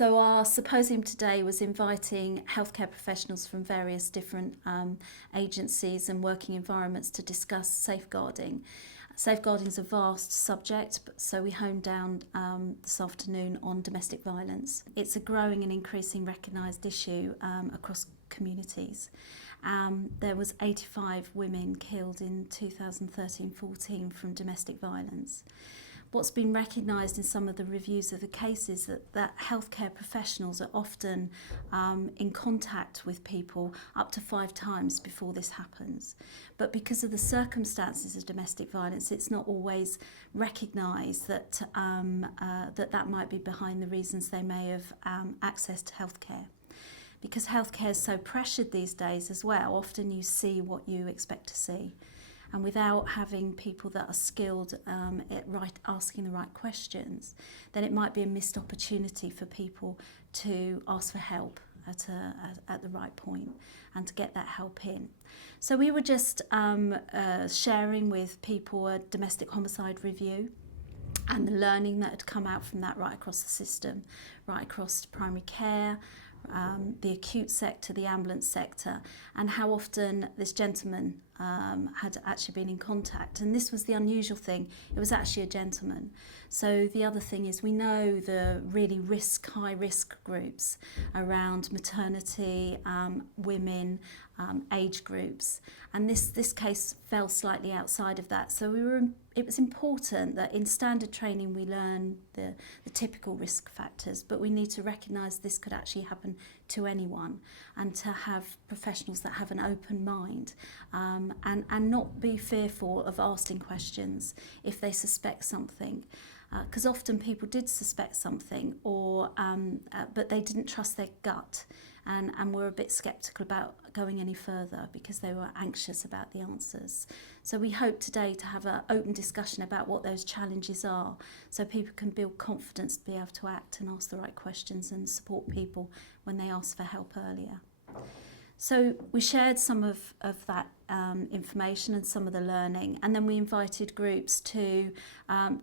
So our symposium today was inviting healthcare professionals from various different agencies and working environments to discuss safeguarding. Safeguarding is a vast subject, so we honed down this afternoon on domestic violence. It's a growing and increasing recognised issue across communities. There was 85 women killed in 2013-14 from domestic violence. What's been recognised in some of the reviews of the cases that healthcare professionals are often in contact with people up to 5 times before this happens. But because of the circumstances of domestic violence, it's not always recognised that that might be behind the reasons they may have access to healthcare. Because healthcare is so pressured these days as well, often you see what you expect to see. And without having people that are skilled at asking the right questions, then it might be a missed opportunity for people to ask for help at the right point and to get that help in. So we were just sharing with people a domestic homicide review and the learning that had come out from that right across the system, right across primary care, the acute sector, the ambulance sector, and how often this gentleman had actually been in contact. And this was the unusual thing, it was actually a gentleman. So the other thing is we know the really high risk groups around maternity, women, age groups, and this case fell slightly outside of that. So it was important that in standard training we learn the typical risk factors, but we need to recognise this could actually happen to anyone, and to have professionals that have an open mind and not be fearful of asking questions if they suspect something. Because often people did suspect something, but they didn't trust their gut and were a bit sceptical about going any further because they were anxious about the answers. So we hope today to have an open discussion about what those challenges are, so people can build confidence to be able to act and ask the right questions and support people when they ask for help earlier. So we shared some of that information and some of the learning, and then we invited groups to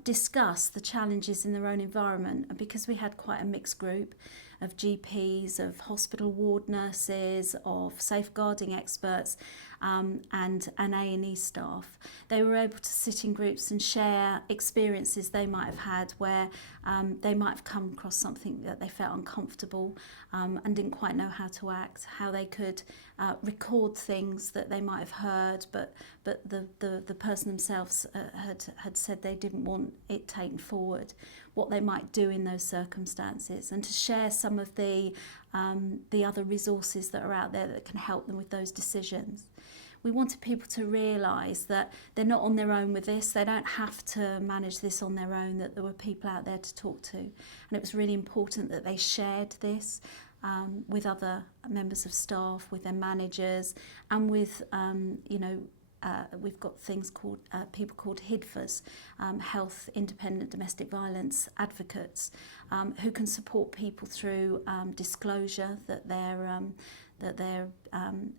discuss the challenges in their own environment. And because we had quite a mixed group of GPs, of hospital ward nurses, of safeguarding experts and A&E staff, they were able to sit in groups and share experiences they might have had where they might have come across something that they felt uncomfortable and didn't quite know how to act, how they could record things that they might have heard, but the person themselves had said they didn't want it taken forward, what they might do in those circumstances, and to share some of the other resources that are out there that can help them with those decisions. We wanted people to realise that they're not on their own with this, they don't have to manage this on their own, that there were people out there to talk to. And it was really important that they shared this with other members of staff, with their managers, and with, we've got things called, people called HIDVAs, Health Independent Domestic Violence Advocates, who can support people through disclosure that they're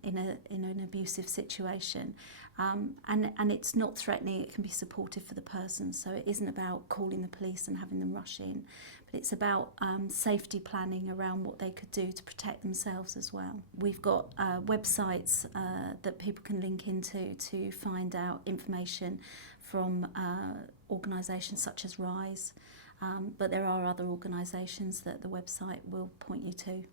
in an abusive situation, and it's not threatening. It can be supportive for the person, so it isn't about calling the police and having them rush in, but it's about safety planning around what they could do to protect themselves as well. We've got websites that people can link into to find out information from organisations such as RISE, but there are other organisations that the website will point you to.